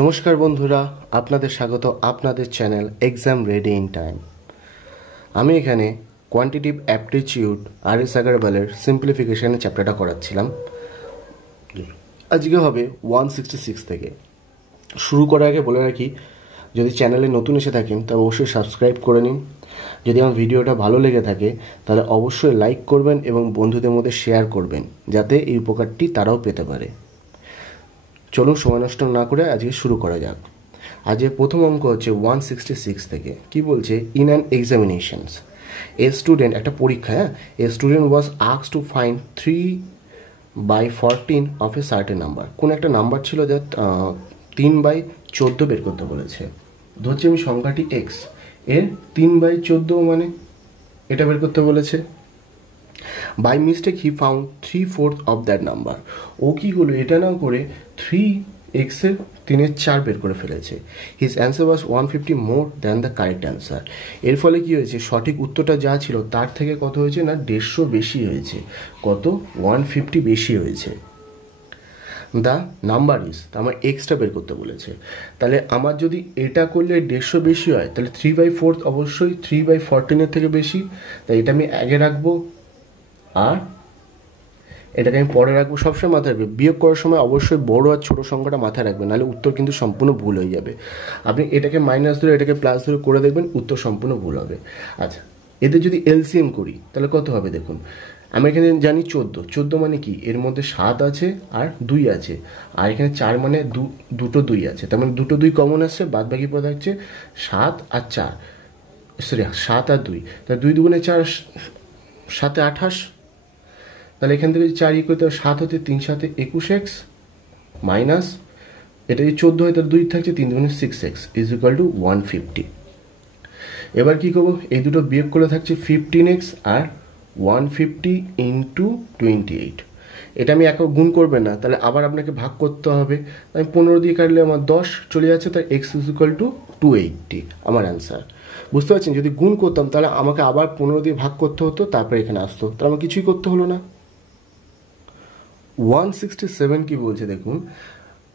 নমস্কার বন্ধুরা, আপনাদের স্বাগত আপনাদের channel exam ready in time. আমি এখানে কোয়ান্টিটিভ অ্যাপটিটিউড আর.এস. আগরওয়ালের সিম্পলিফিকেশনের চ্যাপ্টারটা করাচ্ছিলাম। আজকে হবে 166 থেকে। শুরু করার আগে বলে রাখি, যদি চ্যানেলে নতুন এসে থাকেন তবে অবশ্যই সাবস্ক্রাইব করে নিন। যদি আমার ভিডিওটা ভালো লেগে থাকে তাহলে অবশ্যই লাইক করবেন এবং বন্ধুদের মধ্যে শেয়ার করবেন, যাতে এই উপকারটি তারাও পেতে পারে। চলুন সময় নষ্ট না করে আজকে শুরু করা যাক। আজকে প্রথম অঙ্ক হচ্ছে 166 থেকে। কি বলছে? In an examinations a student, একটা পরীক্ষা, a student was asked to find 3/14 of a certain number. কোন একটা নাম্বার ছিল যা 3/14 বের করতে বলেছে। ধরছি আমি সংখ্যাটি এক্স, এর 3/14 মানে এটা বের করতে বলেছে। By mistake he found 3/4 of that number. ও কি হলো, এটা না করে 3x এর 3/4 বের করে ফেলেছে। His answer was 150 more than the correct answer. এর ফলে কি হয়েছে, সঠিক উত্তরটা যা ছিল তার থেকে কত হয়েছে না 150 বেশি হয়েছে। কত? 150 বেশি হয়েছে। দ্য নাম্বার ইজ, আমার এক্সটা বের করতে বলেছে। তাহলে আমার যদি এটা করলে 150 বেশি হয়, তাহলে 3/4 অবশ্যই 3/14 থেকে বেশি। তাই এটা আমি আগে রাখবো, আর এটাকে আমি পরে রাখবো। সবসময় মাথায় রাখবে, বিয়োগ করার সময় অবশ্যই বড় আর ছোট সংখ্যাটা মাথায় রাখবেন, নাহলে উত্তর কিন্তু সম্পূর্ণ ভুল হয়ে যাবে। আপনি এটাকে মাইনাস ধরে এটাকে প্লাস ধরে করে দেখবেন, উত্তর সম্পূর্ণ ভুল হবে। আচ্ছা, এদের যদি এলসিএম করি তাহলে কত হবে দেখুন। আমি এখানে জানি 14 মানে কি, এর মধ্যে 7 আছে আর 2 আছে, আর এখানে 4 মানে দুটো 2 আছে, তার মানে দুটো 2 কমন আসছে, বাদ বাকি পদ হচ্ছে 7 আর 4, সরি 7 আর 2, তাহলে 2 2 4, 7 28। তাহলে এখান থেকে 4 করতে 7 হতে 3 7 21x মাইনাস এটা যদি 14 হয় তাহলে 2 থাকছে 3 2 6x ইজ ইকুয়াল টু 150। এবার কি করবো, এই দুটো বিয়োগ করে থাকছে 15x আর 150 ইন্টু 28। এটা আমি একক গুণ করবেন না, তাহলে আবার আপনাকে ভাগ করতে হবে। আমি 15 দিয়ে কাটলে আমার 10 চলে যাচ্ছে, তাই x ইজ ইকুয়াল টু 280 আমার অ্যান্সার। বুঝতে পারছেন, যদি গুণ করতাম তাহলে আমাকে আবার 15 দিয়ে ভাগ করতে হতো, তারপরে এখানে আসতো, তাহলে আমার কিছুই করতে হলো না। 167 কি বলছে দেখুন,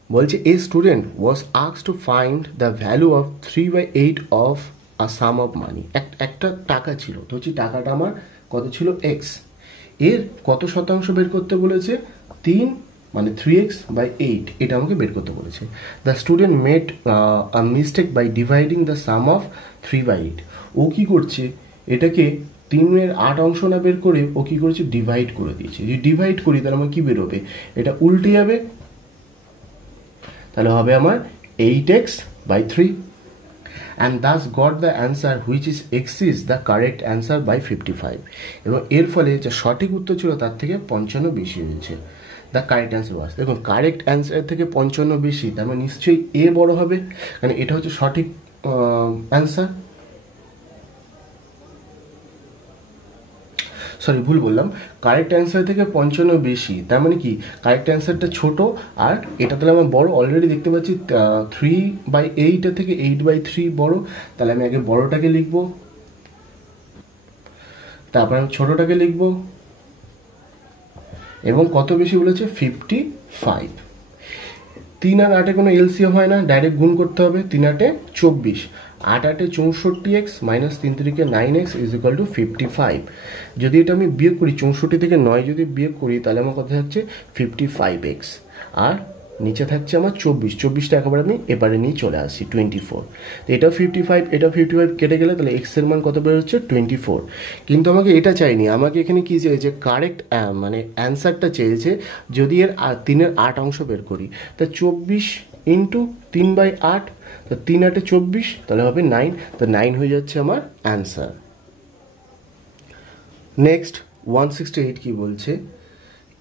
বলছে a student was asked to find the value of 3/8 of a some of money. একটা টাকা ছিল, তো হচ্ছে টাকাটা আমার কত ছিল, এক্স, এর কত শতাংশ বের করতে বলেছে, 3 মানে 3x/8, এটা আমাকে বের করতে বলেছে। The student made a mistake by dividing the sum of 3/8। ও কি করছে, এটাকে 3-এর 8 অংশ না বের করে ও কি করেছে, ডিভাইড করে দিয়েছে। যদি ডিভাইড করি তাহলে আমার কি বেরোবে, এটা উল্টে যাবে, তাহলে হবে আমার 8x/3 and thus got the answer which is exceeds the correct answer by 55। এবং এর ফলে যে সঠিক উত্তর ছিল তার থেকে 55 বেশি হয়েছে। দ্য কারেক্ট অ্যান্সার ওয়াজ, দেখুন কারেক্ট অ্যান্সার থেকে 55 বেশি, তার মানে নিশ্চয়ই এ বড় হবে, কারণ এটা হচ্ছে সঠিক অ্যান্সার। সরি, ভুল বললাম, কারেক্ট অ্যান্সার থেকে 55 বেশি, তার মানে কি কারেক্ট অ্যান্সারটা ছোট আর এটা তাহলে আমার বড়। অলরেডি দেখতে পাচ্ছি 3/8 থেকে 8/3 বড়, তাহলে আমি আগে বড়টাকে লিখব, তারপর আমি ছোটটাকে লিখব, এবং কত বেশি বলেছে, 55। 3 আর 8-এ কোনো এলসিএম হয় না, ডাইরেক্ট গুণ করতে হবে। 3 8-এ 24, 8 8-এ 64x minus 3 3-কে 9x is equal two 55। যদি এটা আমি বিয়োগ করি, 64 থেকে 9 যদি বিয়োগ করি তাহলে আমার কত থাকছে, 55x, আর নিচে থাকছে আমার 24টা একেবারে আমি এবারে নিয়ে চলে আসছি 24। তো এটাও 55, এটাও 55 কেটে গেলে তাহলে x এর মান কত বেরোচ্ছে, 24। কিন্তু আমাকে এটা চাইনি, আমাকে এখানে কি চেয়েছে, কারেক্ট মানে অ্যান্সারটা চেয়েছে। যদি এর 3-এর 8 অংশ বের করি, তা 24 ইন্টু 3/8, তো 3 8-এ 24, তাহলে হবে 9, তো 9 হয়ে যাচ্ছে আমার অ্যান্সার। নেক্সট 168 কি বলছে,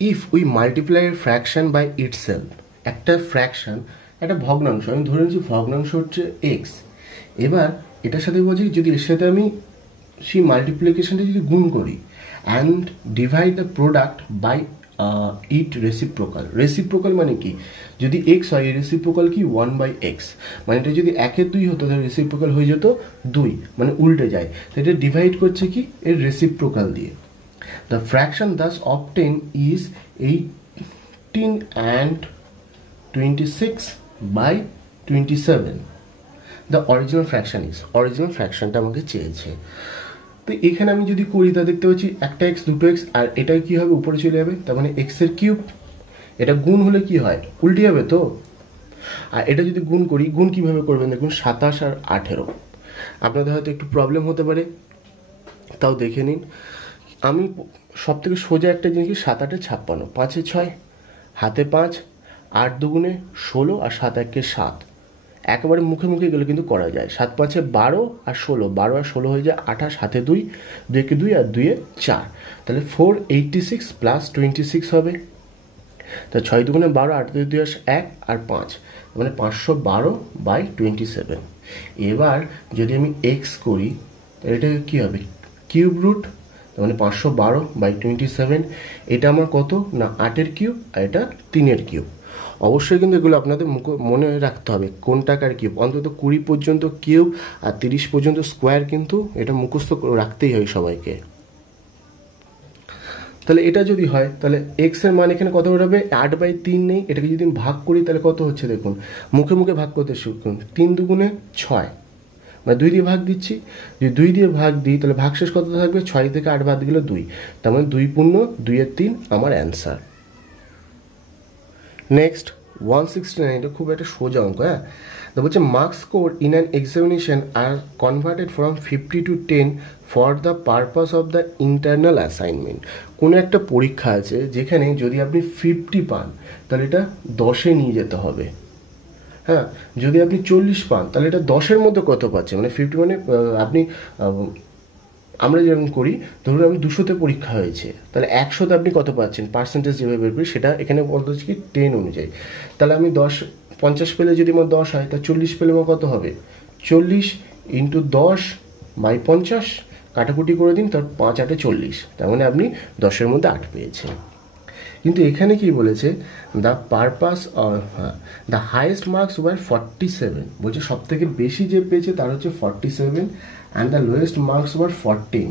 if we multiply fraction by itself. একটা ফ্র্যাকশন, একটা ভগ্নাংশ, আমি ধরে নিচ্ছি ভগ্নাংশ হচ্ছে এক্স। এবার এটার সাথে বলছি যদি এর সাথে আমি সেই মাল্টিপ্লিকেশনটা যদি গুণ করি, and divide the product by it reciprocal মানে কি, যদি এক্স হয় এর রেসিপ্রোকাল কি 1/x, মানে এটা যদি 1-এর 2 হতো তাহলে রেসিপ্রোকাল হয়ে যেত 2, মানে উল্টে যায়। তো এটা ডিভাইড করছে কি, এর রেসিপ্রোকাল দিয়ে। The fraction thus obtained is 18 and 26/8। 27. The original fraction is, original ফ্র্যাকশনটা আমাকে চেয়েছে। তো এখানে আমি যদি করি তা দেখতে পাচ্ছি একটা এক্স, দুটো এক্স, আর এটা কি হবে উপরে চলে যাবে, তার মানে এক্সের কিউব। এটা গুণ হলে কি হয়, উল্টে যাবে তো। আর এটা যদি গুণ করি, গুণ কিভাবে করবেন দেখুন, 27 আর 18। আপনাদের হয়তো একটু প্রবলেম হতে পারে, তাও দেখে নিন। আমি সব থেকে সোজা একটা জিনিস, 7 8 56, 5 6, হাতে 5, 8 2 16, আর 7 1 7। একেবারে মুখে মুখে গেলে কিন্তু করা যায়। 7 5 12 আর 16, 12 আর 16 হয়ে যায় 28, হাতে 2, 2 2 আর 2 4, তাহলে 486 প্লাস 26 হবে। তা 6 2 12, 8 2 2 1 আর 5, মানে 512/27। এবার যদি আমি এক্স করি, তাহলে এটা কি হবে, কিউব রুট, মানে 512/27। এটা আমার কত না 8-এর কিউব, আর এটা 3-এর কিউব। অবশ্যই কিন্তু এগুলো আপনাদের মনে রাখতে হবে কোন টাকার কিউব, অন্তত 20 পর্যন্ত কিউব আর 30 পর্যন্ত স্কোয়ার, কিন্তু এটা মুখস্থ রাখতেই হয় সবাইকে। তাহলে এটা যদি হয়, তাহলে এক্স এর মান এখানে কত হবে, 8/3 নেই, এটাকে যদি ভাগ করি তাহলে কত হচ্ছে দেখুন, মুখে মুখে ভাগ করতে শিখুন। 3 2 6, মানে 2 দিয়ে ভাগ দিচ্ছি। যদি 2 দিয়ে ভাগ দিই তাহলে ভাগশেষ কত থাকবে, 6 থেকে 8 বাদ গেলে 2, তার মানে 2 পূর্ণ 2 এর 3 আমার অ্যান্সার। নেক্সট 169, এটা খুব একটা সোজা অঙ্ক। হ্যাঁ, তো বলছে marks score in an examination are converted from 50 to 10 for the purpose of the internal assignment. কোনো একটা পরীক্ষা আছে যেখানে যদি আপনি 50 পান তাহলে এটা 10-এ নিয়ে যেতে হবে। হ্যাঁ, যদি আপনি 40 পান তাহলে এটা 10-এর মধ্যে কত পাচ্ছে, মানে 50 মানে আপনি আমরা যেরকম করি, ধরুন আমি 200-তে পরীক্ষা হয়েছে, তাহলে 100-তে আপনি কত পাচ্ছেন, পার্সেন্টেজ যেভাবে বের করি সেটা এখানে বলতে হচ্ছে কি 10 অনুযায়ী। তাহলে আমি 50 পেলে যদি আমার 10 হয়, তা 40 পেলে আমার কত হবে, 40 × 10/50, কাটাকুটি করে দিন, তার 5 8 40, তার মানে আপনি 10-এর মধ্যে 8 পেয়েছেন। কিন্তু এখানে কি বলেছে, the purpose, the highest marks were 47, বলছে সব থেকে বেশি যে পেয়েছে তার হচ্ছে 47, and the lowest marks were 14,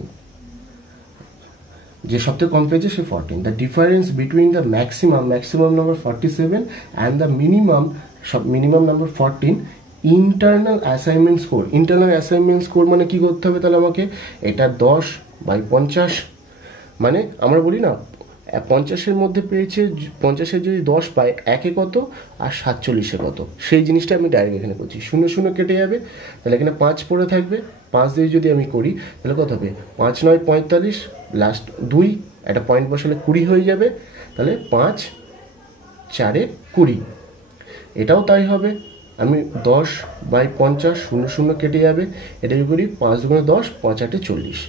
যে সব থেকে কম পেয়েছে সে 14। The difference between the maximum number 47 and the minimum number 14 internal assignment score. Internal assignment score মানে কি করতে হবে, তাহলে আমাকে এটা 10/50, মানে আমরা বলি না 50-এর মধ্যে পেয়েছে, 50-এর যদি 10 পায়, 1-এ কত আর 47-এ কত, সেই জিনিসটা আমি ডাইরেক্ট এখানে করছি। 0 0 কেটে যাবে, তাহলে এখানে 5 পড়ে থাকবে। 5 দিয়ে যদি আমি করি তাহলে কত হবে, 5 9 45, লাস্ট 2, একটা পয়েন্ট বসালে 20 হয়ে যাবে, তাহলে 5 4 20। এটাও তাই হবে, আমি 10/50, 0 0 কেটে যাবে, এটা যদি করি 5 2 10, 5 8 40।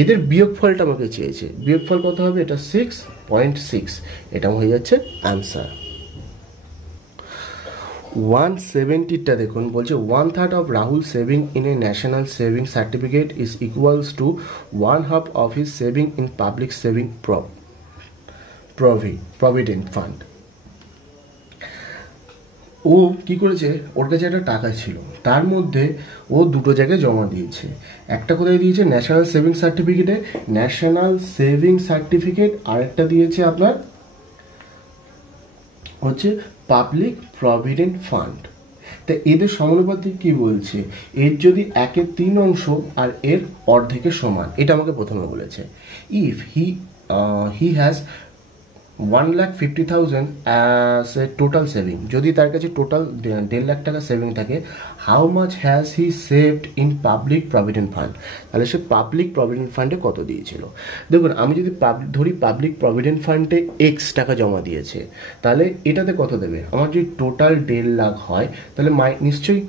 এদের বিয়োগফলটা আমাকে চেয়েছে, বিয়োগফল কত হবে, এটা 6.6, এটা হয়ে যাচ্ছে অ্যান্সার। 170টা দেখুন, বলছে 1/3 of Rahul saving in a national saving certificate is equals to 1/2 of his saving in public saving provident fund. ও কি করেছে, ওর কাছে একটা টাকা ছিল, তার মধ্যে ও দুটো জায়গায় জমা দিয়েছে। একটা কোথায় দিয়েছে, ন্যাশনাল সেভিং সার্টিফিকেটে, ন্যাশনাল সেভিং সার্টিফিকেট, আর একটা দিয়েছে আপনার হচ্ছে পাবলিক প্রভিডেন্ট ফান্ড। তা এদের সমানুপাতিক কি বলছে, এর যদি 1/3 অংশ আর এর অর্ধেকের সমান, এটা আমাকে প্রথমে বলেছে। If he has 1,50,000 as a total saving, যদি তার কাছে টোটাল 1.5 লাখ টাকা সেভিং থাকে, how much has he saved in public provident fund, তাহলে সে পাবলিক প্রভিডেন্ট ফান্ডে কত দিয়েছিল। দেখুন আমি যদি ধরি পাবলিক প্রভিডেন্ট ফান্ডে এক্স টাকা জমা দিয়েছে, তাহলে এটাতে কত দেবে, আমার যদি টোটাল 1.5 লাখ হয় তাহলে নিশ্চয়ই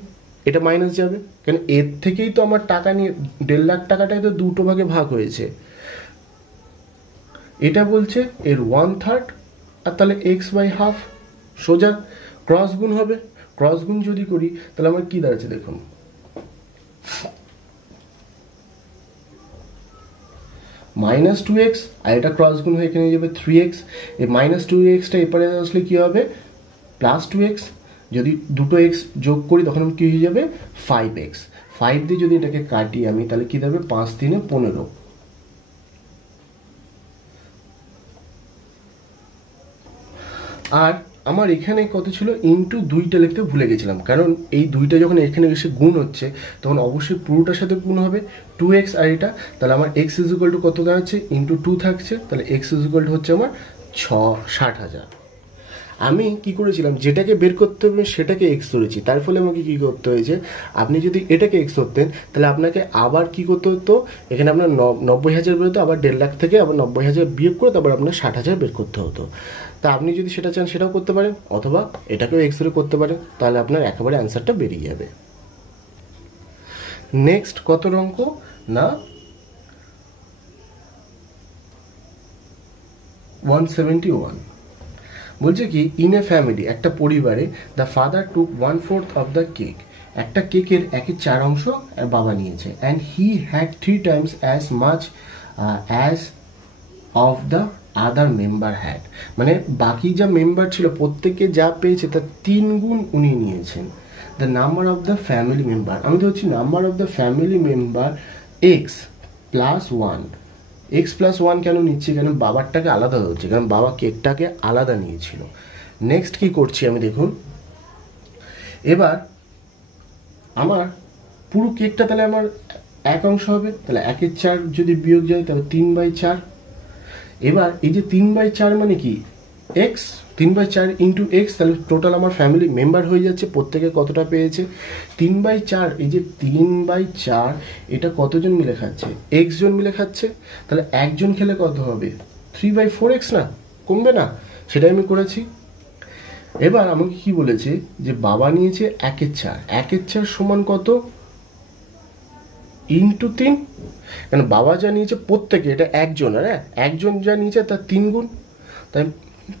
এটা মাইনাস যাবে, কেন এর থেকেই তো আমার টাকা নিয়ে 1.5 লাখ টাকাটাই তো দুটো ভাগে ভাগ হয়েছে। এটা বলছে এর 1/3, আর তাহলে x/2, সোজা ক্রস গুণ হবে। ক্রস গুণ যদি করি তাহলে আমার কি দাঁড়াচ্ছে দেখুন, -2x, আর এটা ক্রস গুণ হয়ে এখানে যাবে 3x। এই -2xটা এপারে আসলে কি হবে, +2x। যদি দুটো x যোগ করি তখন কি হয়ে যাবে 5x। 5 দিয়ে যদি এটাকে কাটি আমি, তাহলে কি দেবে, 5 3 15। আর আমার এখানে কত ছিল, ইনটু 2টা লিখতে ভুলে গেছিলাম, কারণ এই 2টা যখন এখানে এসে গুণ হচ্ছে তখন অবশ্যই পুরোটার সাথে গুণ হবে 2x, আর এটা তাহলে আমার x ইজ ইকুয়াল টু কত দাঁড়াচ্ছে, ইনটু 2 থাকছে, তাহলে x ইজ ইকুয়াল টু হচ্ছে আমার 60,000। আমি কি করেছিলাম, যেটাকে বের করতে হবে সেটাকে এক্স ধরেছি, তার ফলে আমাকে কি করতে হয়েছে, আপনি যদি এটাকে এক্স ধরতেন তাহলে আপনাকে আবার কি করতে হতো, এখানে আপনার 90,000 বেরোতো, আবার 1.5 লাখ থেকে আবার 90,000 বিয়োগ করে তারপর আপনার 60,000 বের করতে হতো। তা আপনি যদি সেটা চান সেটাও করতে পারেন, অথবা এটাকেও এক্স ধরে করতে পারেন, তাহলে আপনার একেবারে অ্যান্সারটা বেরিয়ে যাবে। নেক্সট কত অঙ্ক না 171 বলছে কি, ইন এ ফ্যামিলি, একটা পরিবারে, the father took 1/4 of the cake, একটা কেকের 1/4 অংশ বাবা নিয়েছে, and he had 3 Times as much as of the other member had, মানে বাকি যা মেম্বার ছিল প্রত্যেকে যা পেয়েছে তার 3 গুণ উনি নিয়েছেন। The number of the family member, আমি তো হচ্ছি number of the family member x plus 1, x plus 1 কেন নিচ্ছি, কেন বাবারটাকে আলাদা হচ্ছে, কারণ বাবা কেকটাকে আলাদা নিয়েছিল। নেক্সট কি করছি আমি দেখুন, এবার আমার পুরো কেকটা তাহলে আমার 1 অংশ হবে, তাহলে 1/4 যদি বিয়োগ যায় তাহলে 3/4। এবার এই যে 3/4 মানে কি এক্স, 3/4 ইন্টু এক্স, তাহলে টোটাল আমার ফ্যামিলি মেম্বার হয়ে যাচ্ছে, প্রত্যেকে কতটা পেয়েছে 3/4। এই যে 3/4 এটা কতজন মিলে খাচ্ছে, এক্স জন মিলে খাচ্ছে, তাহলে একজন খেলে কত হবে 3/4x, না কমবে না, সেটাই আমি করেছি। এবার আমাকে কি বলেছে যে বাবা নিয়েছে 1/4, 1/4 সমান কত ইন্টু 3, কারণ বাবা যা নিয়েছে প্রত্যেকে, এটা একজন, হ্যাঁ একজন যা নিয়েছে তার 3 গুণ, তাই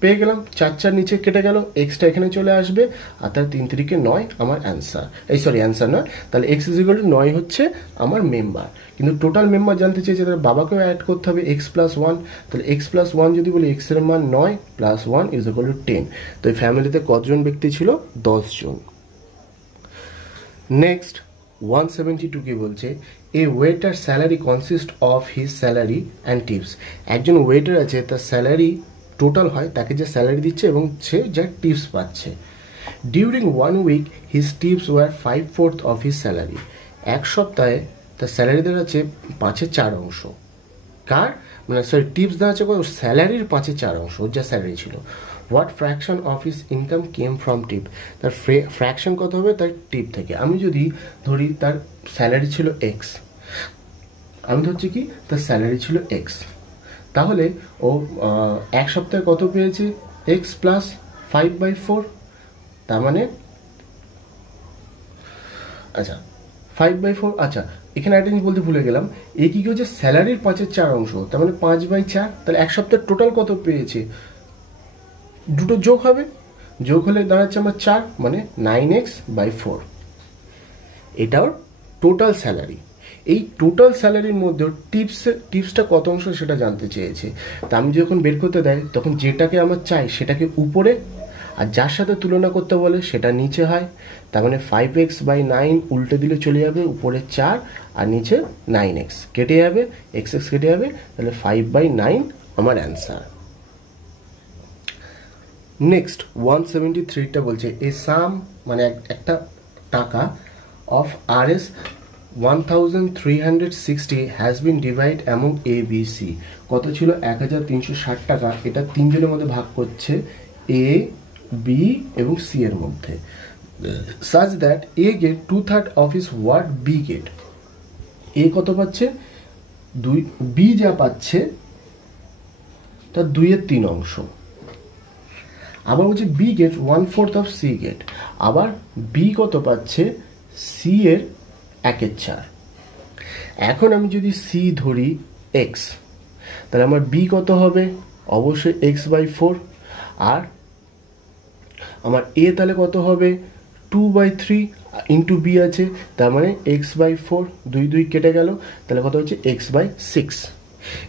পেয়ে গেলাম 4 নিচে কেটে গেল, এক্সটা এখানে চলে আসবে, আর তার 3 3 9 আমার অ্যান্সার, এই সরি অ্যান্সার নয়, তাহলে এক্স ইজ ইকুয়াল টু 9 হচ্ছে আমার মেম্বার। কিন্তু টোটাল মেম্বার জানতে চেয়েছে, তাহলে বাবাকেও অ্যাড করতে হবে এক্স প্লাস 1, তাহলে এক্স প্লাস 1 যদি বলি এক্স এর মান 9 প্লাস 1 ইজ ইকুয়াল টু 10। তো এই ফ্যামিলিতে কতজন ব্যক্তি ছিল, 10 জন। নেক্সট 172 কি বলছে, a waiter salary consist of his salary and tips, একজন ওয়েটার আছে তার স্যালারি টোটাল হয়, তাকে যে স্যালারি দিচ্ছে এবং সে যা টিপস পাচ্ছে। During 1 week his tips were 5/4 of his salary, এক সপ্তাহে তার স্যালারি দাঁড়াচ্ছে 5/4 অংশ, কার মানে সরি টিপস দাঁড়াচ্ছে কত, স্যালারির 5/4 অংশ, যা স্যালারি ছিল। What fraction of his income came from tip, তার ফ্র্যাকশন কত হবে তার টিপ থেকে। আমি যদি ধরি তার স্যালারি ছিল এক্স, আমি ধরছি কি তার স্যালারি ছিল এক্স, তাহলে ও এক সপ্তাহে কত পেয়েছে এক্স প্লাস 5/4, তার মানে আচ্ছা 5/4, আচ্ছা এখানে একটা জিনিস বলতে ভুলে গেলাম, এই কি হচ্ছে স্যালারির 5/4 অংশ, তার মানে 5/4, তাহলে এক সপ্তাহে টোটাল কত পেয়েছে, দুটো যোগ হবে, যোগ হলে দাঁড়াচ্ছে আমার 4, মানে 9x/4, এটাও টোটাল স্যালারি। এই টোটাল স্যালারির মধ্যে টিপসটা কত অংশ সেটা জানতে চেয়েছে, তা আমি যখন বের করতে দেয় তখন যেটাকে আমার চাই সেটাকে উপরে, আর যার সাথে তুলনা করতে বলে সেটা নিচে হয়, তার মানে 5x/9 উল্টে দিলে চলে যাবে উপরে 4 আর নিচে 9x, কেটে যাবে x কেটে যাবে, তাহলে 5/9 আমার অ্যান্সার। নেক্সট 173টা বলছে এ সাম, মানে একটা টাকা of RS 1360 has been divide among A B C, কত ছিল 1360 টাকা, এটা তিনজনের মধ্যে ভাগ করছে এ বি এবং সি এর মধ্যে, such that A get 2/3 of his what B get, A কত পাচ্ছে 2, B যা পাচ্ছে তার 2/3 অংশ, আবার বলছে B get 1/4 of C get, আবার B কত পাচ্ছে C এর 1/4। এখন আমি যদি C ধরি x, তাহলে আমার B কত হবে অবশ্যই x/4, আর আমার A তাহলে কত হবে 2/3 ইন্টু B আছে, তার মানে x/4, 2 কেটে গেল, তাহলে কত হচ্ছে x/6।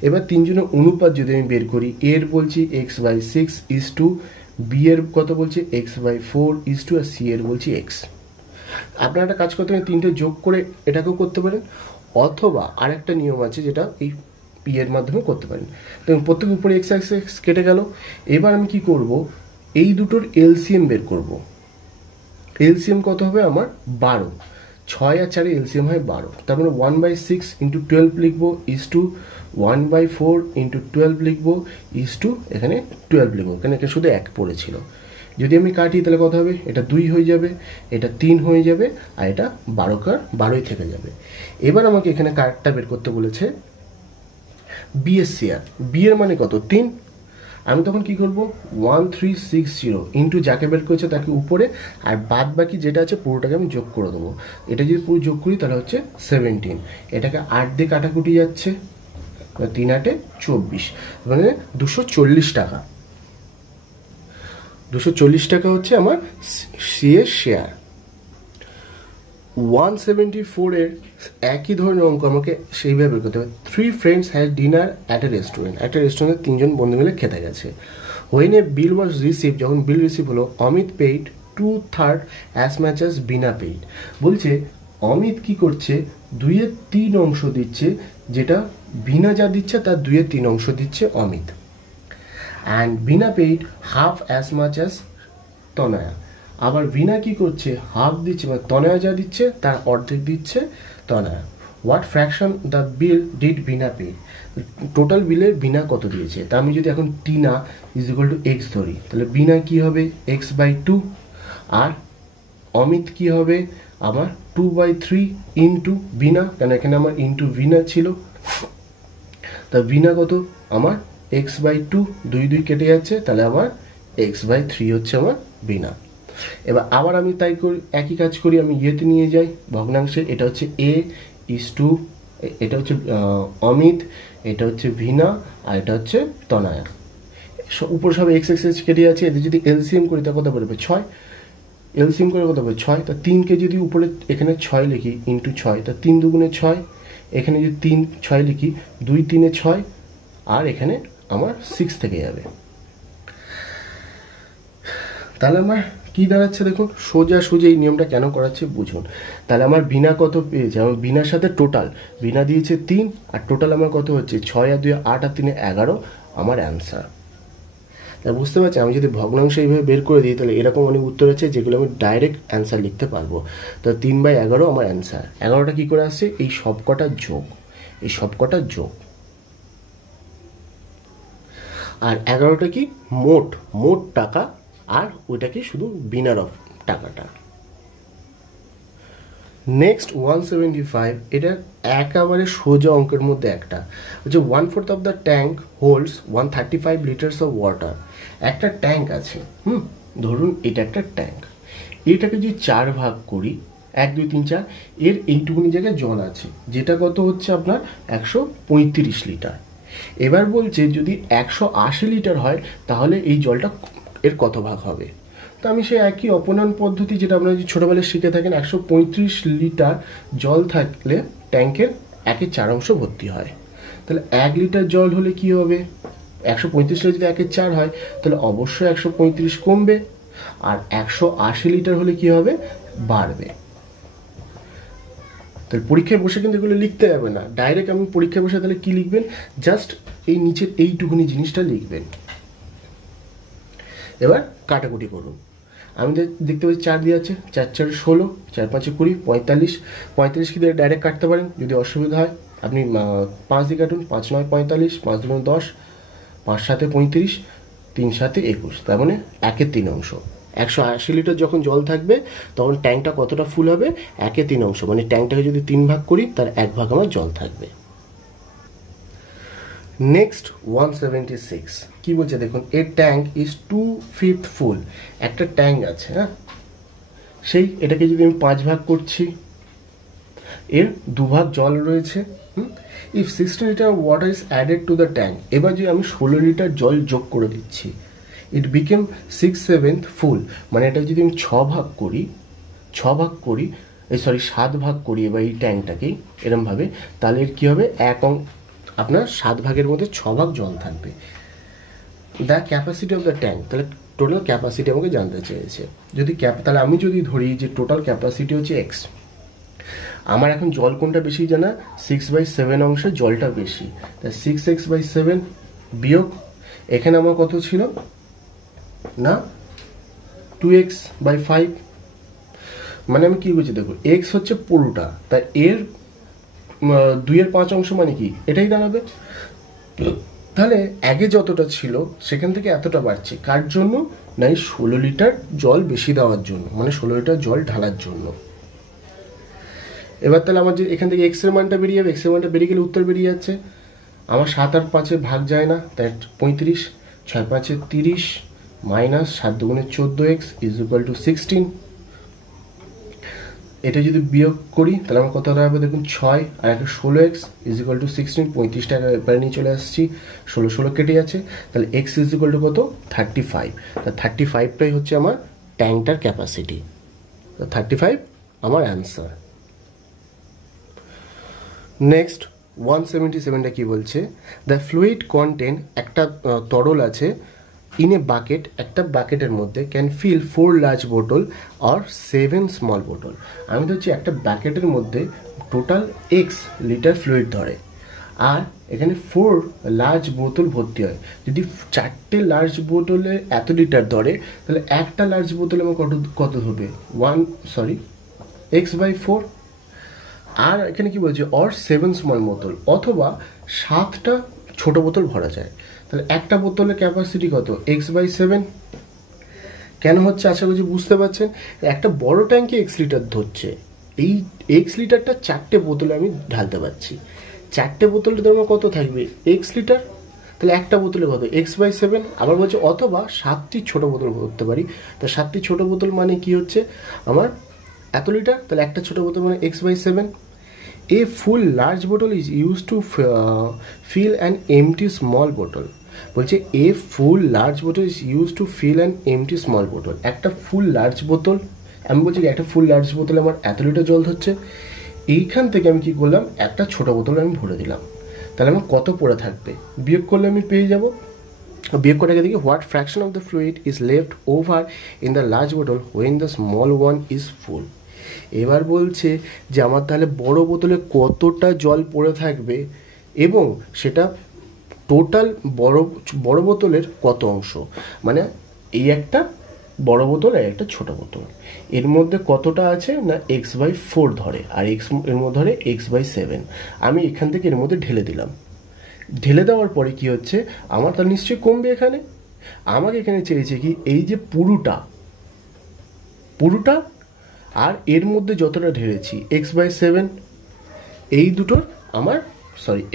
এবার তিনজনের অনুপাত যদি আমি বের করি, এর বলছি x/6 ইজ টু, বি এর কত বলছে x/4 is two, R C এর বলছি x। আপনারা একটা কাজ করতে পারেন, তিনটে যোগ করে এটাকেও করতে পারেন, অথবা আরেকটা নিয়ম আছে যেটা এই পি এর মাধ্যমে করতে পারেন। দেখুন প্রত্যেক উপরে x কেটে গেল। এবার আমি কি করব, এই দুটোর এলসিএম বের করব। এলসিএম কত হবে আমার 12, 6 আর 4 এলসিএম হয় 12, তার মানে 1/6 ইন্টু 12 লিখবো ইস টু 1/4 ইন্টু 12 লিখবো ইস টু এখানে 12 লিখবো, এখানে শুধু 1 পড়েছিল। যদি আমি কাটি তাহলে কত হবে, এটা 2 হয়ে যাবে, এটা 3 হয়ে যাবে, আর এটা 12 থেকে যাবে। এবার আমাকে এখানে কার্ডটা বের করতে বলেছে বিএসসিআর, বি এর মানে কত 3, আমি তখন কি করব 1360 ইন্টু যাকে বের করেছে তাকে উপরে, আর বাদ বাকি যেটা আছে পুরোটাকে আমি যোগ করে দেবো। এটা যদি পুরো যোগ করি তাহলে হচ্ছে 17, এটাকে 8 দিয়ে কাটাকুটি যাচ্ছে, 3 8 24, মানে 240 টাকা। 240 টাকা হচ্ছে আমার সি এর শেয়ার। 174 এর একই ধরনের অঙ্ক আমাকে সেইভাবে বের করতে হবে। 3 friends had dinner at a restaurant, একটা রেস্টুরেন্টে 3 জন বন্ধু মিলে খেতে গেছে। when a bill was received, যখন বিল রিসিভ হলো, Amit paid 2/3 as much as বিনা paid। বলছে অমিত কি করছে, 2/3 অংশ দিচ্ছে, যেটা বিনা যা দিচ্ছে তার 2/3 অংশ দিচ্ছে Amit. and Veena paid half as much as তনয়া। আবার বিনা কি করছে, হাফ দিচ্ছে, মানে তনয়া যা দিচ্ছে তার অর্ধেক দিচ্ছে Tanaya. What fraction the bill did Bina pay, total বিলের বিনা কত দিয়েছে। তা আমি যদি এখন Tina is equal to x ধরি, তাহলে বিনা কি হবে x/2, আর অমিত কি হবে আমার 2/3 ইন্টু বিনা, কেন এখানে আমার ইন্টু বিনা ছিল, তা বিনা কত আমার x/2, 2 2 কেটে যাচ্ছে, তাহলে আমার x/3 হচ্ছে আমার বিনা। এবার আবার আমি তাই করি, একই কাজ করি, আমি ইয়েতে নিয়ে যাই ভগ্নাংশে, এটা হচ্ছে এ ইস টু, এটা হচ্ছে অমিত, এটা হচ্ছে ভিনা, আর এটা হচ্ছে তনয়া। উপর সব এক্স এক্স কেটে যাচ্ছে, এদের যদি এলসিএম করি তা কত পড়বে 6, এলসিএম করে কত পড়বে 6, তা 3কে যদি উপরে এখানে 6 লিখি ইন্টু 6, তা 3 দুগুণে 6, এখানে যদি 3 6 লিখি 2 3 6, আর এখানে আমার 6 থেকে যাবে। তাহলে আমার কি দাঁড়াচ্ছে দেখুন, সোজা এই নিয়মটা কেন করাচ্ছে বুঝুন। তাহলে আমার বিনা কত পেয়েছে, আমার বিনার সাথে টোটাল, বিনা দিয়েছে 3, আর টোটাল আমার কত হচ্ছে 6 আর 2 8 আর 3 11 আমার অ্যান্সার। তাহলে বুঝতে পারছি, আমি যদি ভগ্নাংশ এইভাবে বের করে দিই তাহলে এরকম অনেক উত্তর আছে যেগুলো আমি ডাইরেক্ট অ্যান্সার লিখতে পারবো। তো 3/11 আমার অ্যান্সার। 11টা কি করে আসছে, এই সবকটা যোগ, এই সবকটা যোগ, আর 11টা কি মোট টাকা, আর ওইটা কি শুধু বিনার অফ টাকাটা। নেক্সট 175, এটা একেবারে সোজা অঙ্কের মধ্যে একটা হচ্ছে 1/4 of the tank holds 135 litres of water. একটা ট্যাঙ্ক আছে, ধরুন এটা একটা ট্যাঙ্ক, এটাকে যদি 4 ভাগ করি, 1 2 3 4, এর এইটুকুনি জায়গায় জল আছে, যেটা কত হচ্ছে আপনার 135 লিটার। এবার বলছে যদি 180 লিটার হয় তাহলে এই জলটা এর কত ভাগ হবে। তো আমি সেই একই অপনয়ন পদ্ধতি যেটা আপনারা যদি ছোটবেলায় শিখে থাকেন, 135 লিটার জল থাকলে ট্যাঙ্কের 1/4 অংশ ভর্তি হয়। তাহলে 1 লিটার জল হলে কি হবে, 135 লিটার যদি 1/4 হয় তাহলে অবশ্যই 135 কমবে, আর 180 লিটার হলে কি হবে, বাড়বে। তাহলে পরীক্ষায় বসে কিন্তু এগুলো লিখতে যাবে না, ডাইরেক্ট আমি পরীক্ষায় বসে তাহলে কি লিখবেন, জাস্ট এই নিচের এইটুকুনি জিনিসটা লিখবেন। এবার কাটাকুটি করুন, আমি দেখতে পাচ্ছি 4 দিয়ে আছে, 4 4 16, 4 5 20, 45, 45 কি দিয়ে ডাইরেক্ট কাটতে পারেন, যদি অসুবিধা হয় আপনি 5 দিয়ে কাটুন, 5 9 45, 5 2 10, 5 7 35, 3 7 21, তার মানে 1/3 অংশ। 180 লিটার যখন জল থাকবে তখন ট্যাঙ্কটা কতটা ফুল হবে, 1/3 অংশ, মানে ট্যাঙ্কটাকে যদি 3 ভাগ করি তার 1 ভাগ আমার জল থাকবে। নেক্সট 176 কি বলছে দেখুন, এ ট্যাঙ্ক ইজ 2/5 ফুল। একটা ট্যাঙ্ক আছে, হ্যাঁ, সেই এটাকে যদি আমি 5 ভাগ করছি, এর 2 ভাগ জল রয়েছে। If 60 litre water is added to the tank, এবার যদি আমি 16 লিটার জল যোগ করে দিচ্ছি, ইট বিকেম 6/7 ফুল, মানে এটা যদি আমি 7 ভাগ করি এবার এই ট্যাঙ্কটাকেই এরমভাবে, তাহলে এর কী হবে, আপনার 7 ভাগের মধ্যে 6 ভাগ জল থাকবে। The capacity of the tank, তাহলে টোটাল ক্যাপাসিটি আমাকে জানতে চেয়েছে। যদি তাহলে আমি যদি ধরি যে টোটাল ক্যাপাসিটি হচ্ছে এক্স, আমার এখন জল কোনটা বেশি জানা, 6/7 অংশে জলটা বেশি, তাই 6x/7 বিয়োগ এখানে আমার কত ছিল না 2x/5, মানে আমি কি বলছি দেখো, x হচ্ছে পুরোটা, তাই এর 2/5 অংশ মানে কি এটাই দাঁড়াবে। তাহলে আগে যতটা ছিল সেখান থেকে এতটা বাড়ছে, কার জন্য? না এই 16 লিটার জল বেশি দেওয়ার জন্য, মানে 16 লিটার জল ঢালার জন্য। এবার তাহলে আমার যে এখান থেকে এক্স এর মানটা বেরিয়ে যাবে, এক্স এর মানটা বেরিয়ে গেলে উত্তর বেরিয়ে যাচ্ছে। আমার 7 আর 5 ভাগ যায় না, তাই 35, 6 5 30 minus 7 2 14x is equal two 16। এটা যদি বিয়োগ করি তাহলে আমার কত হবে দেখুন, 6 আর একটা 16x ইজ ইকুয়াল টু 16, 35 টাকা এবারে নিয়ে চলে আসছি, 16 16 কেটে যাচ্ছে, তাহলে x ইজ ইকুয়াল টু কত 35। তা 35টাই হচ্ছে আমার ট্যাঙ্কটার ক্যাপাসিটি, 35 আমার অ্যান্সার। নেক্সট 177টা কি বলছে, দ্য ফ্লুইড কন্টেন্ট, একটা তরল আছে ইন এ বাকেট, একটা বাকেটের মধ্যে ক্যান ফিল 4 লার্জ বোতল আর 7 স্মল বোতল। আমি ধরছি একটা বাকেটের মধ্যে টোটাল এক্স লিটার ফ্লুইড ধরে, আর এখানে 4 লার্জ বোতল ভর্তি হয়। যদি 4টে লার্জ বোতলে এত লিটার ধরে, তাহলে একটা লার্জ বোতলে আমার কত হবে, x/4। আর এখানে কি বলছে, অর 7 স্মল বোতল, অথবা 7টা ছোট বোতল ভরা যায়। তাহলে একটা বোতলের ক্যাপাসিটি কত, x/7। কেন হচ্ছে আশা করছি বুঝতে পারছেন। একটা বড় ট্যাঙ্কে x লিটার ধরছে, এই x লিটারটা 4টে বোতলে আমি ঢালতে পারছি। 4টে বোতলে ধরো কত থাকবে, x লিটার, তাহলে একটা বোতলে কত, x/7। আবার বলছে অথবা 7টি ছোট বোতল ভরতে পারি, তো 7টি ছোট বোতল মানে কি হচ্ছে আমার এত লিটার, তাহলে একটা ছোট বোতল মানে x/7। A full large bottle is used to fill an empty small bottle। বলছে a full large bottle is used to fill an empty small bottle। একটা ফুল লার্জ বোতল, আমি বলছি একটা ফুল লার্জ বোতলে আমার এত লিটার জল ধরছে, এইখান থেকে আমি কি করলাম, একটা ছোট বোতল আমি ভরে দিলাম, তাহলে আমার কত পড়ে থাকবে, বিয়োগ করলে আমি পেয়ে যাব। বিয়োগ করে দেখি what fraction of the fluid is left over in the large বোতল when the small one is full. এবার বলছে যে আমার তাহলে বড় বোতলে কতটা জল পড়ে থাকবে, এবং সেটা টোটাল বড় বোতলের কত অংশ, মানে এই একটা বড় বোতল আর একটা ছোট বোতল, এর মধ্যে কতটা আছে না x/4 ধরে, আর এর মধ্যে ধরে x/7। আমি এখান থেকে এর মধ্যে ঢেলে দিলাম, ঢেলে দেওয়ার পরে কি হচ্ছে, আমার তার নিশ্চয়ই কমবে। এখানে আমাকে এখানে চেয়েছে কি, এই যে পুরোটা আর এর মধ্যে যতটা ঢেলেছি x/7, এই দুটোর আমার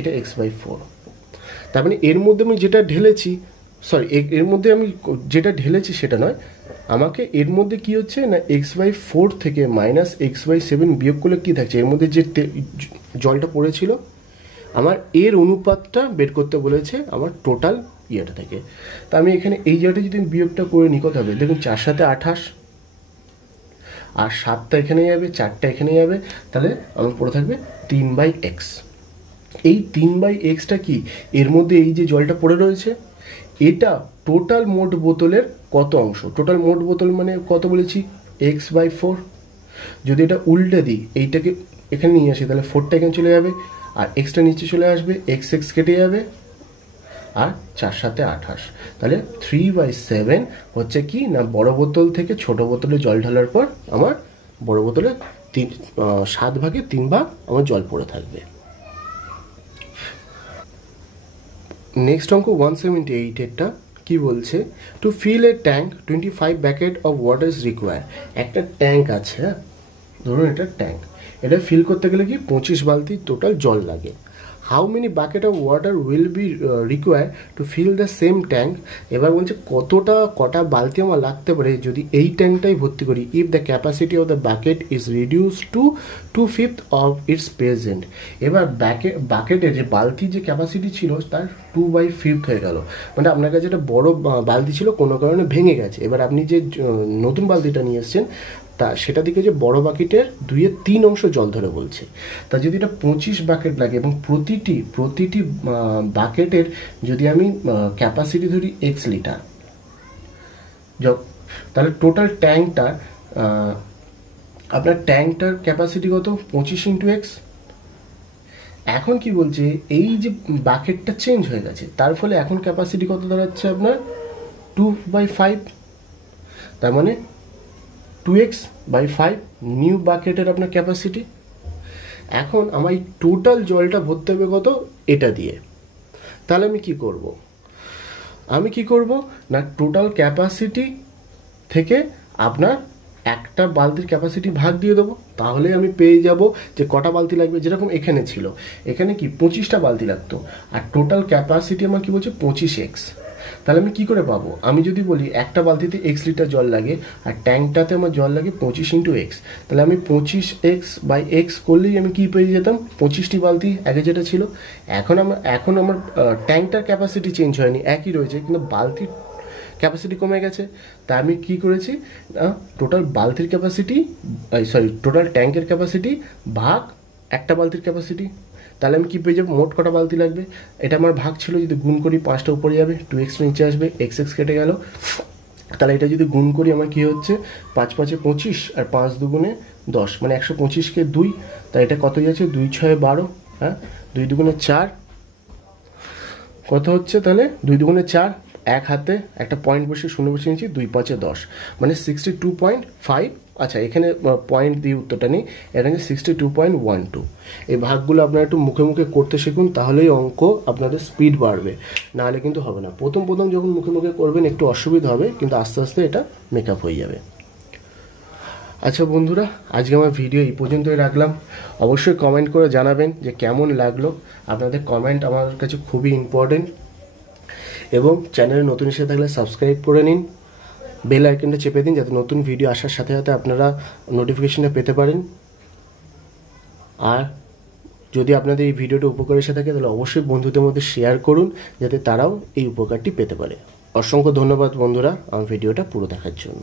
এটা x/4। তার মানে এর মধ্যে আমি যেটা ঢেলেছি, এর মধ্যে আমি যেটা ঢেলেছি সেটা নয়, আমাকে এর মধ্যে কি হচ্ছে না x/4 থেকে মাইনাস x/7 বিয়োগ করলে কি থাকছে, এর মধ্যে যে জলটা পড়েছিল আমার এর অনুপাতটা বের করতে বলেছে আমার টোটাল ইয়েটা থেকে। তা আমি এখানে এই জায়গাটা যদি বিয়োগটা করে নিই কত হবে, দেখুন 4 7 28, আর 7টা এখানে যাবে, 4টা এখানে যাবে, তাহলে আমার পড়ে থাকবে 3/x। এই 3/xটা কি, এর মধ্যে এই যে জলটা পড়ে রয়েছে, এটা টোটাল মোট বোতলের কত অংশ, টোটাল মোট বোতল মানে কত বলেছি, x/4। যদি এটা উল্টে দিই, এইটাকে এখানে নিয়ে আসি, তাহলে 4টা এখানে চলে যাবে, আর এক্সটা নিচে চলে আসবে, x কেটে যাবে, আর 4 7 28, তাহলে 3/7 হচ্ছে কি না বড় বোতল থেকে ছোট বোতলে জল ঢালার পর আমার বড় বোতলে 7 ভাগে 3 ভাগ আমার জল পড়ে থাকবে। নেক্সট অঙ্ক 178 কি বলছে, to fill a tank 25 bucket of water is required. একটা ট্যাঙ্ক আছে, ধরুন এটা ট্যাঙ্ক, এটা ফিল করতে গেলে কি 25 বালতি টোটাল জল লাগে। How many bucket of water will be required to fill the same tank. এবার বলছে কটা বালতি আমার লাগতে পারে যদি এই ট্যাঙ্কটাই ভর্তি করি, if the capacity of the bucket is reduce to 2/5 of its present. এবার বাকেটের যে বালতির যে ক্যাপাসিটি ছিল তার 2/5 হয়ে গেল, মানে আপনার কাছে একটা বড় বালতি ছিল কোনো কারণে ভেঙে গেছে, এবার আপনি যে নতুন বালতিটা নিয়ে এসছেন তা সেটা দিকে যে বড় বাকেটের 2/3 অংশ জল ধরে বলছে। তা যদি এটা 25 বাকেট লাগে এবং প্রতিটি বাকেটের যদি আমি ক্যাপাসিটি ধরি x লিটার, তাহলে টোটাল ট্যাঙ্কটা আপনার ট্যাঙ্কটার ক্যাপাসিটি কত, 25 × x। এখন কি বলছে, এই যে বাকেটটা চেঞ্জ হয়ে গেছে, তার ফলে এখন ক্যাপাসিটি কত দাঁড়াচ্ছে আপনার 2/5। তার মানে 2x/5 নিউ বাকেটের আপনার ক্যাপাসিটি। এখন আমার এই টোটাল জলটা ভরতে হবে কত, এটা দিয়ে। তাহলে আমি কি করব না টোটাল ক্যাপাসিটি থেকে আপনার একটা বালতির ক্যাপাসিটি ভাগ দিয়ে দেবো, তাহলে আমি পেয়ে যাব যে কটা বালতি লাগবে। যেরকম এখানে ছিল, এখানে কি 25টা বালতি লাগতো, আর টোটাল ক্যাপাসিটি আমার কি বলছে 25x। তাহলে আমি কি করে পাবো, আমি যদি বলি একটা বালতিতে x লিটার জল লাগে আর ট্যাঙ্কটাতে আমার জল লাগে 25 × x, তাহলে আমি 25x/x করলেই আমি কি পেয়ে যেতাম, 25টি বালতি আগে যেটা ছিল। এখন আমার ট্যাঙ্কটার ক্যাপাসিটি চেঞ্জ হয়নি, একই রয়েছে, কিন্তু বালতির ক্যাপাসিটি কমে গেছে। তা আমি কি করেছি, টোটাল বালতির ক্যাপাসিটি টোটাল ট্যাঙ্কের ক্যাপাসিটি ভাগ একটা বালতির ক্যাপাসিটি। তাহলে আমি কি পেয়ে যাবো, মোট কটা বালতি লাগবে। এটা আমার ভাগ ছিল, যদি গুণ করি 5টা উপরে যাবে, 2x নিচে আসবে, x কেটে গেল। তাহলে এটা যদি গুণ করি আমার কি হচ্ছে, 5 × 5 = 25 আর 5 × 2 = 10, মানে 125কে 2, তাই এটা কত যাচ্ছে 2 × 6 = 12, হ্যাঁ 2 × 2 = 4, কত হচ্ছে তাহলে 2 × 2 = 4, এক হাতে একটা পয়েন্ট বসে শূন্য বসে নিচ্ছি, 2 × 5 = 10, মানে 62.5। আচ্ছা, এখানে পয়েন্ট দিয়ে উত্তরটা নেই, এখানে 62.12। এই ভাগগুলো আপনারা একটু মুখে মুখে করতে শিখুন, তাহলেই অঙ্ক আপনাদের স্পিড বাড়বে, নাহলে কিন্তু হবে না। প্রথম যখন মুখে মুখে করবেন একটু অসুবিধা হবে, কিন্তু আস্তে আস্তে এটা মেকআপ হয়ে যাবে। আচ্ছা বন্ধুরা, আজকে আমার ভিডিও এই পর্যন্তই রাখলাম। অবশ্যই কমেন্ট করে জানাবেন যে কেমন লাগলো। আপনাদের কমেন্ট আমার কাছে খুবই ইম্পর্টেন্ট। এবং চ্যানেলে নতুন এসে থাকলে সাবস্ক্রাইব করে নিন, বেল আইকনটা চেপে দিন, যাতে নতুন ভিডিও আসার সাথে সাথে আপনারা নোটিফিকেশনটা পেতে পারেন। আর যদি আপনাদের এই ভিডিওটা উপকার এসে থাকে, তাহলে অবশ্যই বন্ধুদের মধ্যে শেয়ার করুন, যাতে তারাও এই উপকারটি পেতে পারে। অসংখ্য ধন্যবাদ বন্ধুরা আমার ভিডিওটা পুরো দেখার জন্য।